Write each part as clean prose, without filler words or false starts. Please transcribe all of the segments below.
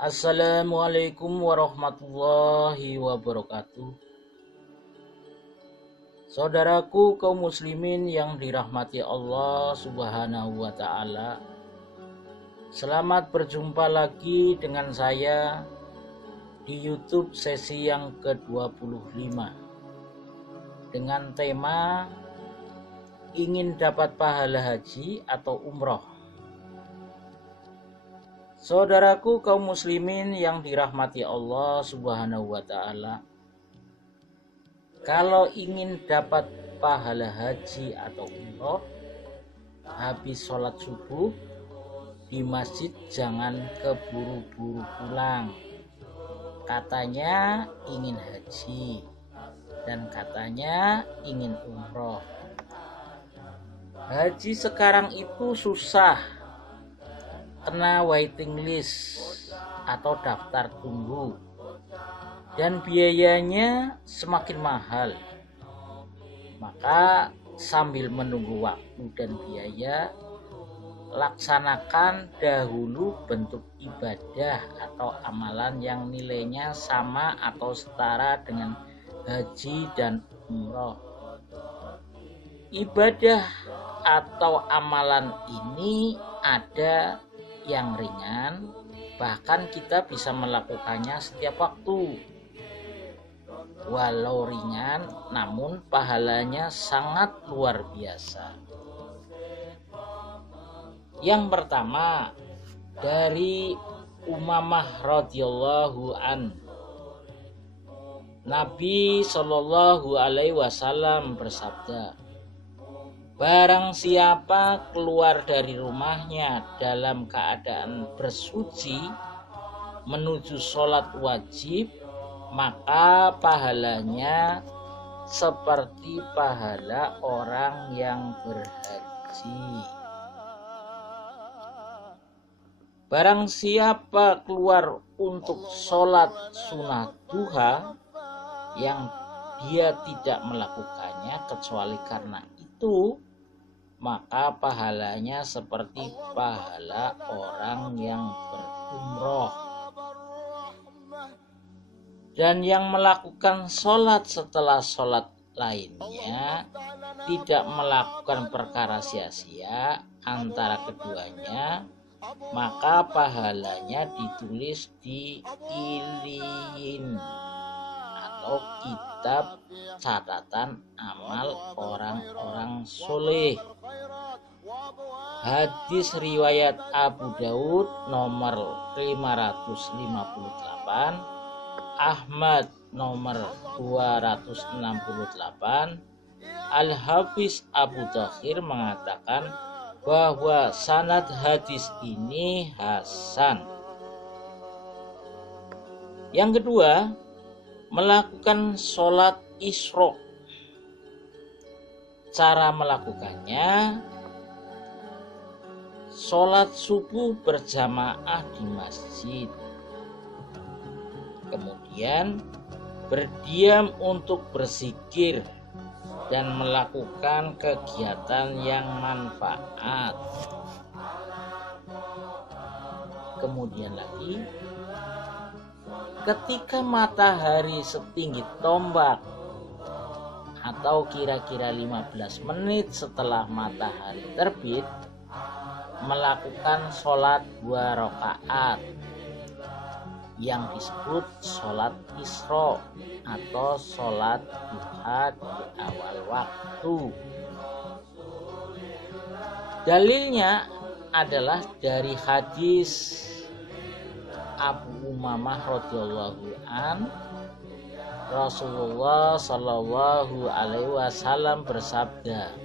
Assalamualaikum warahmatullahi wabarakatuh. Saudaraku kaum muslimin yang dirahmati Allah Subhanahu wa taala. Selamat berjumpa lagi dengan saya di YouTube sesi yang ke-25 dengan tema ingin dapat pahala haji atau umroh. Saudaraku kaum muslimin yang dirahmati Allah Subhanahu wa taala, kalau ingin dapat pahala haji atau umroh, habis sholat subuh di masjid jangan keburu-buru pulang. Katanya ingin haji dan katanya ingin umroh. Haji sekarang itu susah, kena waiting list atau daftar tunggu, dan biayanya semakin mahal. Maka sambil menunggu waktu dan biaya, laksanakan dahulu bentuk ibadah atau amalan yang nilainya sama atau setara dengan haji dan umroh. Ibadah atau amalan ini ada yang ringan, bahkan kita bisa melakukannya setiap waktu. Walau ringan, namun pahalanya sangat luar biasa. Yang pertama, dari Umamah radhiyallahu an, Nabi Shallallahu alaihi wasallam bersabda, barang siapa keluar dari rumahnya dalam keadaan bersuci menuju sholat wajib, maka pahalanya seperti pahala orang yang berhaji. Barang siapa keluar untuk sholat sunat duha yang dia tidak melakukannya kecuali karena itu, maka pahalanya seperti pahala orang yang berumroh. Dan yang melakukan sholat setelah sholat lainnya tidak melakukan perkara sia-sia antara keduanya, maka pahalanya ditulis di Iliyin atau kitab catatan amal orang-orang soleh. Hadis riwayat Abu Daud nomor 558, Ahmad nomor 268. Al-Hafiz Abu Takhir mengatakan bahwa sanad hadis ini hasan. Yang kedua, melakukan sholat isyraq. Cara melakukannya, sholat subuh berjamaah di masjid, kemudian berdiam untuk berzikir dan melakukan kegiatan yang manfaat. Kemudian lagi, ketika matahari setinggi tombak atau kira-kira 15 menit setelah matahari terbit, melakukan sholat 2 rakaat yang disebut sholat isra atau sholat duha di awal waktu. Dalilnya adalah dari hadis Abu Umamah radhiyallahu an, Rasulullah Shallallahu alaihi wasallam bersabda,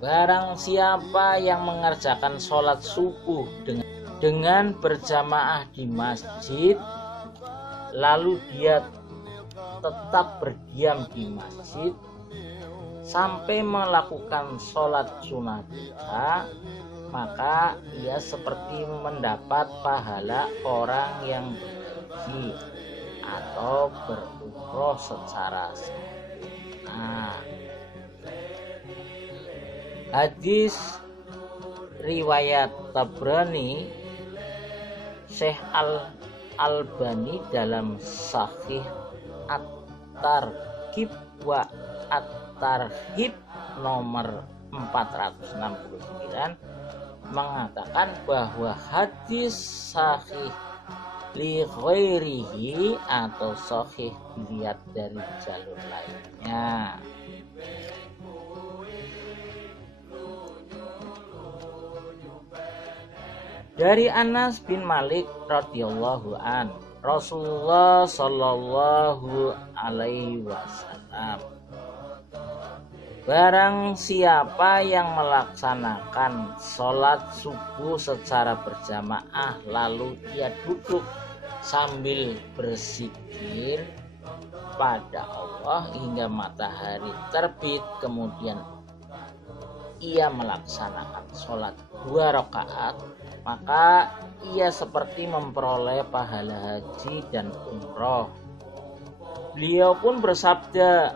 barang siapa yang mengerjakan sholat subuh dengan berjamaah di masjid, lalu dia tetap berdiam di masjid sampai melakukan sholat sunat duha, maka ia seperti mendapat pahala orang yang berhaji atau berumroh secara sempurna. Hadis riwayat Tabrani Syekh Al-Albani dalam Sahih At-Targhib wa At-Tarhib nomor 469 mengatakan bahwa hadis sahih li ghairihi atau sahih dilihat dari jalur lainnya. Dari Anas bin Malik radhiyallahu an, Rasulullah sallallahu alaihi wasallam, barang siapa yang melaksanakan sholat subuh secara berjamaah lalu ia duduk sambil berzikir pada Allah hingga matahari terbit, kemudian ia melaksanakan sholat 2 rakaat, maka ia seperti memperoleh pahala haji dan umroh. Beliau pun bersabda,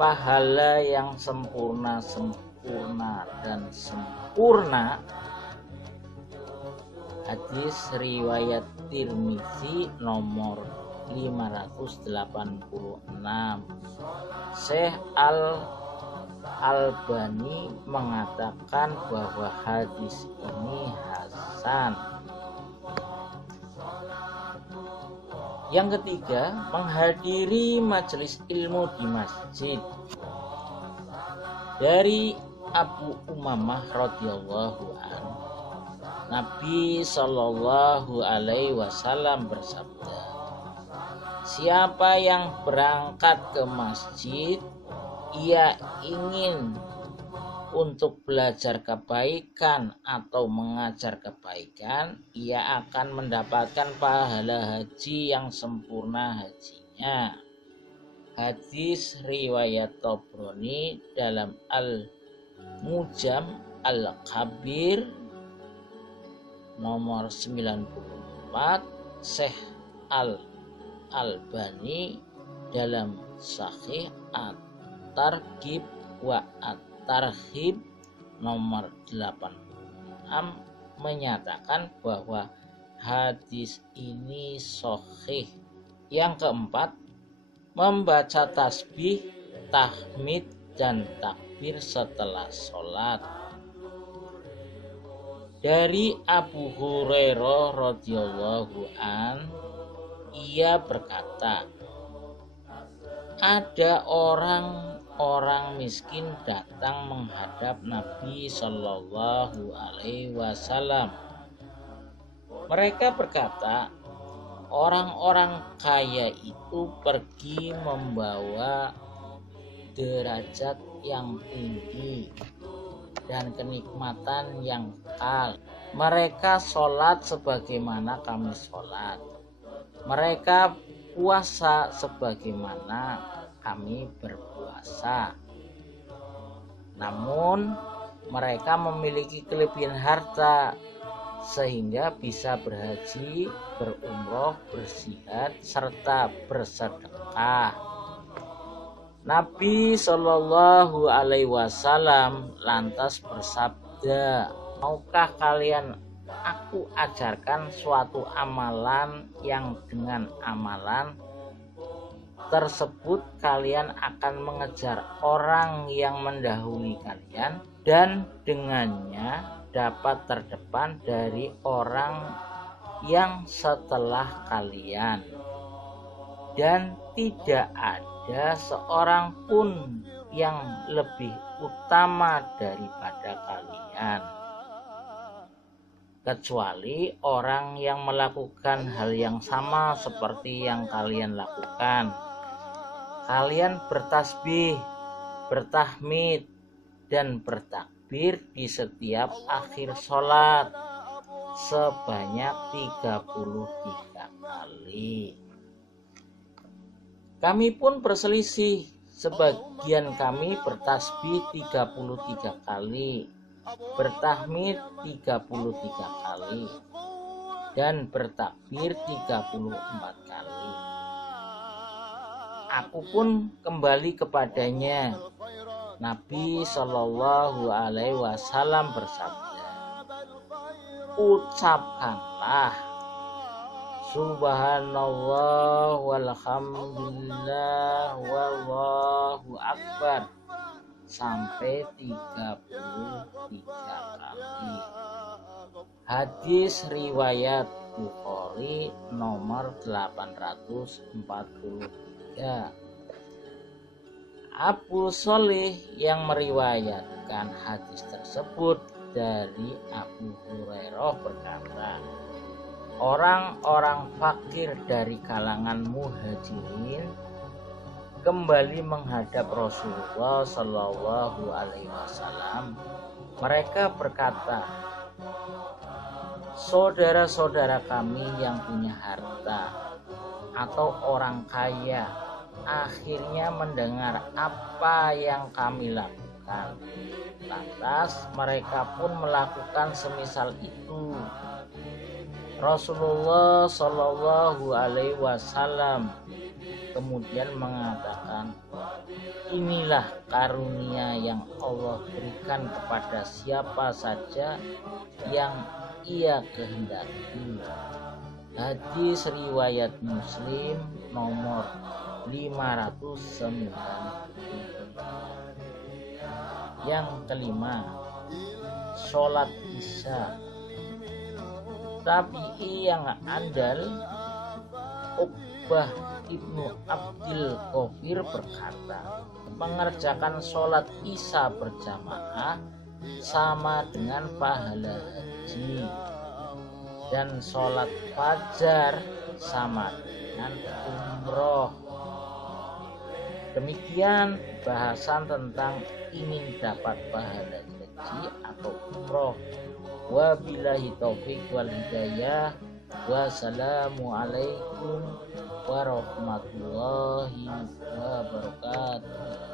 pahala yang sempurna dan sempurna. Hadis riwayat Tirmizi nomor 586. Syekh Al-Albani mengatakan bahwa hadis ini hasan. Yang ketiga, menghadiri majelis ilmu di masjid. Dari Abu Umamah radhiyallahu an, Nabi sallallahu alaihi wasallam bersabda, siapa yang berangkat ke masjid ia ingin untuk belajar kebaikan atau mengajar kebaikan, ia akan mendapatkan pahala haji yang sempurna hajinya. Hadis riwayat Tabrani dalam Al-Mujam Al-Kabir nomor 94, Syekh Al-Albani dalam Sahih At-Targhib wa At-Tarhib nomor 86 menyatakan bahwa hadis ini sahih. Yang keempat, membaca tasbih, tahmid dan takbir setelah sholat. Dari Abu Hurairah radhiyallahu an, ia berkata, ada orang miskin datang menghadap Nabi Shallallahu Alaihi Wasallam. Mereka berkata, orang-orang kaya itu pergi membawa derajat yang tinggi dan kenikmatan yang kekal. Mereka sholat sebagaimana kami sholat. Mereka puasa sebagaimana kami berpuasa. Namun mereka memiliki kelebihan harta sehingga bisa berhaji, berumroh, berjihad serta bersedekah. Nabi Shallallahu Alaihi Wasallam lantas bersabda, maukah kalian aku ajarkan suatu amalan yang dengan amalan tersebut kalian akan mengejar orang yang mendahului kalian dan dengannya dapat terdepan dari orang yang setelah kalian, dan tidak ada seorang pun yang lebih utama daripada kalian kecuali orang yang melakukan hal yang sama seperti yang kalian lakukan. Kalian bertasbih, bertahmid, dan bertakbir di setiap akhir sholat sebanyak 33 kali. Kami pun berselisih, sebagian kami bertasbih 33 kali, bertahmid 33 kali, dan bertakbir 34 kali. Aku pun kembali kepadanya. Nabi Shallallahu Alaihi Wasallam bersabda, ucapkanlah Subhanallah walhamdulillah wallahu akbar sampai 33 kali. Hadis riwayat Bukhari nomor 843. Abu Sholih yang meriwayatkan hadis tersebut dari Abu Hurairah berkata, orang-orang fakir dari kalangan muhajirin kembali menghadap Rasulullah Shallallahu Alaihi Wasallam. Mereka berkata, saudara-saudara kami yang punya harta atau orang kaya akhirnya mendengar apa yang kami lakukan. Lantas mereka pun melakukan semisal itu. Rasulullah Shallallahu Alaihi Wasallam kemudian mengatakan, inilah karunia yang Allah berikan kepada siapa saja yang ia kehendaki. Hadis riwayat Muslim nomor 590. Yang kelima, sholat isya. Tabi'i yang andal Uqbah ibnu Abdil Qafir berkata, mengerjakan sholat isya berjamaah sama dengan pahala haji, dan sholat fajar sama dengan umroh. Demikian bahasan tentang ingin dapat pahala haji atau umroh. Wabillahi taufiq wal hidayah. Wassalamualaikum warahmatullahi wabarakatuh.